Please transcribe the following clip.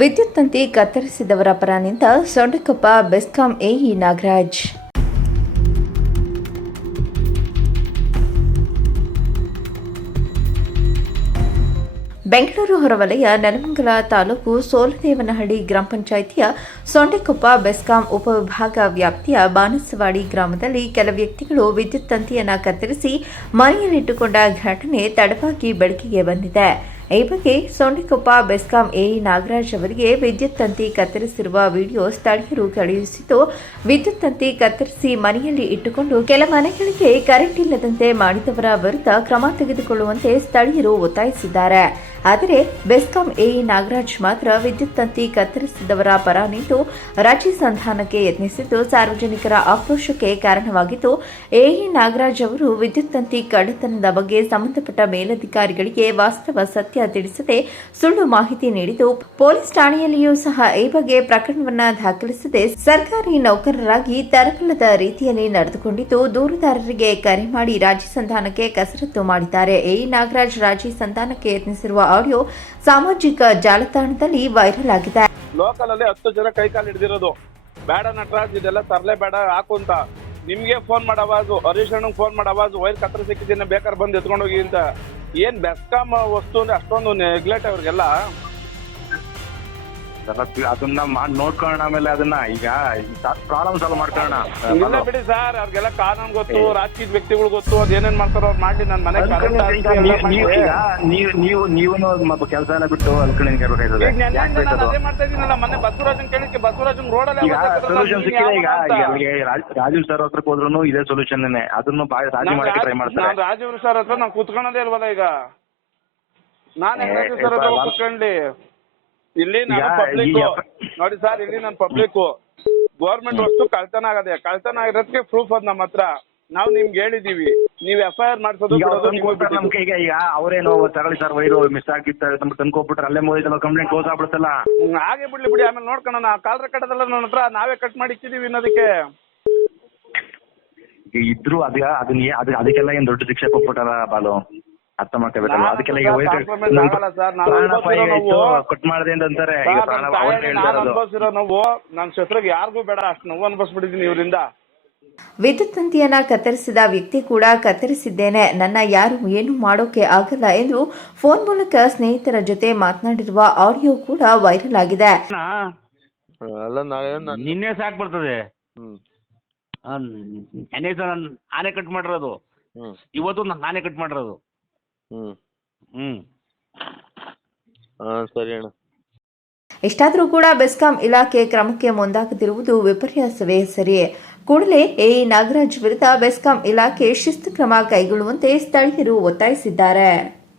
ವಿದ್ಯುತ್ ತಂತಿ ಕತ್ತರಿಸಿದವರ ಪರನಿಂದ ಸೊಂಡಕೊಪ್ಪ ಬೆಸ್ಕಾಂ ಎಇ ನಾಗರಾಜ್. ಬೆಂಗಳೂರು ಹೊರವಲಯ ನೆಲಮಂಗಲ ತಾಲೂಕು ಸೋಲದೇವನಹಳ್ಳಿ ಗ್ರಾಮ ಪಂಚಾಯಿತಿಯ ಸೊಂಡೆಕೊಪ್ಪ ಬೆಸ್ಕಾಂ ಉಪವಿಭಾಗ ವ್ಯಾಪ್ತಿಯ ಬಾನಸವಾಡಿ ಗ್ರಾಮದಲ್ಲಿ ಕೆಲ ವ್ಯಕ್ತಿಗಳು ವಿದ್ಯುತ್ ತಂತಿಯನ್ನು ಕತ್ತರಿಸಿ ಮನೆಯಲ್ಲಿಟ್ಟುಕೊಂಡ ಘಟನೆ ತಡವಾಗಿ ಬೆಳಕಿಗೆ ಬಂದಿದೆ. ಈ ಬಗ್ಗೆ ಸೊಂಡೆಕೊಪ್ಪ ಬೆಸ್ಕಾಂ ಎಇ ನಾಗರಾಜ್ ಅವರಿಗೆ ವಿದ್ಯುತ್ ತಂತಿ ಕತ್ತರಿಸಿರುವ ವಿಡಿಯೋ ಸ್ಥಳೀಯರು ಕಳುಹಿಸಿದ್ದು, ವಿದ್ಯುತ್ ತಂತಿ ಕತ್ತರಿಸಿ ಮನೆಯಲ್ಲಿ ಇಟ್ಟುಕೊಂಡು ಕೆಲ ಮನೆಗಳಿಗೆ ಕರೆಂಟ್ ಇಲ್ಲದಂತೆ ಮಾಡಿದವರ ವಿರುದ್ಧ ಕ್ರಮ ತೆಗೆದುಕೊಳ್ಳುವಂತೆ ಸ್ಥಳೀಯರು ಒತ್ತಾಯಿಸಿದ್ದಾರೆ. ಆದರೆ ಬೆಸ್ಕಾಂ ಎಇ ನಾಗರಾಜ್ ಮಾತ್ರ ವಿದ್ಯುತ್ ತಂತಿ ಕತ್ತರಿಸಿದವರ ಪರ ನಿಂತು ರಾಜಿ ಸಂಧಾನಕ್ಕೆ ಯತ್ನಿಸಿದ್ದು ಸಾರ್ವಜನಿಕರ ಆಕ್ರೋಶಕ್ಕೆ ಕಾರಣವಾಗಿದ್ದು, ಎಇ ನಾಗರಾಜ್ ಅವರು ವಿದ್ಯುತ್ ತಂತಿ ಕಳ್ಳತನದ ಬಗ್ಗೆ ಸಂಬಂಧಪಟ್ಟ ಮೇಲಧಿಕಾರಿಗಳಿಗೆ ವಾಸ್ತವ ಸತ್ಯ ತಿಳಿಸದೆ ಸುಳ್ಳು ಮಾಹಿತಿ ನೀಡಿದ್ದು, ಪೊಲೀಸ್ ಠಾಣೆಯಲ್ಲಿಯೂ ಸಹ ಈ ಬಗ್ಗೆ ಪ್ರಕರಣವನ್ನು ದಾಖಲಿಸದೆ ಸರ್ಕಾರಿ ನೌಕರರಾಗಿ ತರಕಲ್ಲದ ರೀತಿಯಲ್ಲಿ ನಡೆದುಕೊಂಡಿದ್ದು, ದೂರುದಾರರಿಗೆ ಕರೆ ಮಾಡಿ ರಾಜಿ ಸಂಧಾನಕ್ಕೆ ಕಸರತ್ತು ಮಾಡಿದ್ದಾರೆ. ಎಇ ನಾಗರಾಜ್ ರಾಜಿ ಸಂಧಾನಕ್ಕೆ ಯತ್ನಿಸಿರುವ ಆಡಿಯೋ ಸಾಮಾಜಿಕ ಜಾಲತಾಣದಲ್ಲಿ ವೈರಲ್ ಆಗಿದೆ. ಲೋಕಲ್ ಅಲ್ಲಿ 10 ಜನ ಕೈಕಾಲು ಹಿಡಿದಿರೋದು, ಬೇಡ ನಟರಾಜ್ ಇದೆಲ್ಲ ತರಲೇ ಬೇಡ ಹಾಕು ಅಂತ. ನಿಮ್ಗೆ ಫೋನ್ ಮಾಡೋ ಆವಾಜು, ಹರೀಶ್ ಅಣ್ಣಂಗೆ ಫೋನ್ ಮಾಡೋ ಆವಾಜು, ವೈರ್ ಕತ್ತರಿ ಸಿಕ್ಕಿದ್ದೀನಿ ಬೇಕಾದ್ರೆ ಬಂದು ಎತ್ಕೊಂಡು ಹೋಗಿ ಅಂತ. ಏನ್ ಬೆಸ್ಕಾಂ ವಸ್ತು ಅಂದ್ರೆ ಅಷ್ಟೊಂದು ನೆಗ್ಲೆಕ್ಟ್ ಅವ್ರಿಗೆಲ್ಲ. ಅದನ್ನ ನೋಡ್ಕೊಳ್ಳೋಣ, ಆಮೇಲೆ ಅದನ್ನ ಈಗ ಪ್ರಾಬ್ಲಮ್ ಸಾಲ್ವ್ ಮಾಡ್ಕೊಳ್ಳೋಣ. ಇಲ್ಲ ಬಿಡಿ ಸರ್, ಅವ್ರಿಗೆಲ್ಲ ಕಾನೂನು ಗೊತ್ತು, ರಾಜಕೀಯ ವ್ಯಕ್ತಿಗಳು ಗೊತ್ತು, ಅದೇನೇನ್ ಮಾಡ್ತಾರೋ ಅವ್ರು ಮಾಡಿ. ನನ್ನ ಮನೆ ನೀವು ಕೆಲಸ ಎಲ್ಲ ಬಿಟ್ಟು ಅಲ್ಕೊಂಡಿಗೆ ಅದೇ ಮಾಡ್ತಾ ಇದೀನಲ್ಲ. ಮೊನ್ನೆ ಬಸವರಾಜನ್ ಕೇಳಿಕ್ಕೆ ಬಸವರಾಜನ್ ರೋಡಲ್ಲಿ ರಾಜೀವ್ ಸರ್ ಹತ್ರ ಹೋದ್ರು ಇದೇ ಸೊಲ್ಯೂಷನ್. ಅದನ್ನು ರಾಜಿ ಮಾಡಕ್ಕೆ ಟ್ರೈ ಮಾಡ್ತಾರೆ. ರಾಜೀವ್ ಸರ್ ಹತ್ರ ನಾವು ಕುತ್ಕೊಳ್ಳೋದೇ ಇಲ್ವಲ್ಲ ಈಗ. ನಾನು ರಾಜೀವ್ ಸರ್ ಹತ್ರ ಕುತ್ಕೊಂಡ್ಲಿ ಇಲ್ಲಿ ನಾನು ಪಬ್ಲಿಕ್ ನೋಡಿ ಸರ್, ಇಲ್ಲಿ ನಾನು ಪಬ್ಲಿಕ್ ಗೌರ್ಮೆಂಟ್ ವಸ್ತು ಕಳ್ತನ ಆಗದೆ, ಕಳ್ತನ ಆಗಿರೋದಕ್ಕೆ ಪ್ರೂಫ್ ಅದ್ ನಮ್ಮ ಹತ್ರ. ನಾವು ನಿಮ್ಗೆ ಹೇಳಿದೀವಿ, ನೀವು FIR ಮಾಡ್ಸೋದು ಈಗ ಅವರೇನೋ ತಗೊಳ್ಳಿ ಸರ್, ವೈರು ಮಿಸ್ ಆಗಿತ್ತು ನಮ್ಗೆ ತಂದ್ಕೊಬಿಟ್ರೆ ಅಲ್ಲೇ ಮುಗಿದಲ್ಲ, ಕಂಪ್ಲೇಂಟ್ ಕ್ಲೋಸ್ ಆಗ್ಬಿಡುತ್ತಲ್ಲ. ಹಾಗೆ ಬಿಡಿ, ಆಮೇಲೆ ನೋಡ್ಕೊಳ್ಳೋಣ. ಕಾಲ್ ರೆಕಾರ್ಡದಲ್ಲ ನನ್ನ ಹತ್ರ, ನಾವೇ ಕಟ್ ಮಾಡಿ ಇಕ್ಕಿದೀವಿ ಅನ್ನೋದಕ್ಕೆ ಇದ್ರು. ಅದಕ್ಕೆಲ್ಲ ಏನ್ ದೊಡ್ಡ ಶಿಕ್ಷೆ ಕೊಟ್ಬಿಟ್ಟಾರ ಬಾಲು, ಅರ್ಥ ಮಾಡ್ಕೋಬೇಕಲ್ಲ. ಅದಕ್ಕೆಲ್ಲ ಕಟ್ ಮಾಡಿದೆ ಅಂತಾರೆ. ಅನುಭವಿಸಿರೋ ನೋವು ನನ್ನ ಶತ್ರುಗೆ ಯಾರಿಗೂ ಬೇಡ, ಅಷ್ಟು ನೋವು ಅನುಭವಿಸ್ಬಿಟ್ಟಿದ್ದೀನಿ ಇವರಿಂದ. ವಿದ್ಯುತ್ ತಂತಿಯನ್ನ ಕತ್ತರಿಸಿದ ವ್ಯಕ್ತಿ ಕೂಡ ಕತ್ತರಿಸಿದ್ದೇನೆ, ನನ್ನ ಯಾರು ಏನು ಮಾಡೋಕೆ ಆಗಲ್ಲ ಎಂದು ಫೋನ್ ಮೂಲಕ ಸ್ನೇಹಿತರ ಜೊತೆ ಮಾತನಾಡಿರುವ ಆಡಿಯೋ ಕೂಡ ವೈರಲ್ ಆಗಿದೆ. ನಿನ್ನೆ ಸಾಕ್ ಬರ್ತದೆ, ನಾನೇ ಕಟ್ ಮಾಡಿರೋದು, ಇವತ್ತು ನಾನೇ ಕಟ್ ಮಾಡಿರೋದು. ಸರಿ ಅಣ್ಣ. ಇಷ್ಟಾದರೂ ಕೂಡ ಬೆಸ್ಕಾಂ ಇಲಾಖೆ ಕ್ರಮಕ್ಕೆ ಮುಂದಾಗದಿರುವುದು ವಿಪರ್ಯಾಸವೇ ಸರಿ. ಕೂಡಲೇ ಎಇ ನಾಗರಾಜ್ ವಿರುದ್ಧ ಬೆಸ್ಕಾಂ ಇಲಾಖೆ ಶಿಸ್ತು ಕ್ರಮ ಕೈಗೊಳ್ಳುವಂತೆ ಸ್ಥಳೀಯರು ಒತ್ತಾಯಿಸಿದ್ದಾರೆ.